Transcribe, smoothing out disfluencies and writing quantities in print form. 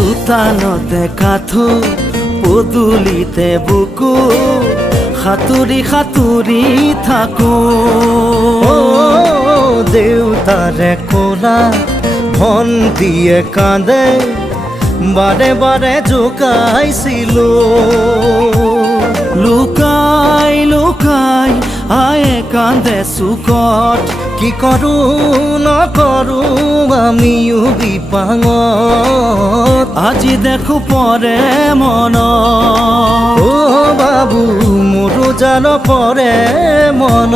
চোতালতে কাঠো পদূলিতে বুকু সাঁতুৰি সাঁতুৰি থাকো দেউতাৰে ক'লা ভণ্টিয়ে কান্দে বাৰে বাৰে জোকাইছিলো লুকাই লুকাই আয়ে কান্দে চুকত কি কৰো নকৰো আমিও বিপাঙত আজি দেখো পৰে মন অ' বাবু মোৰো জানো পৰে মন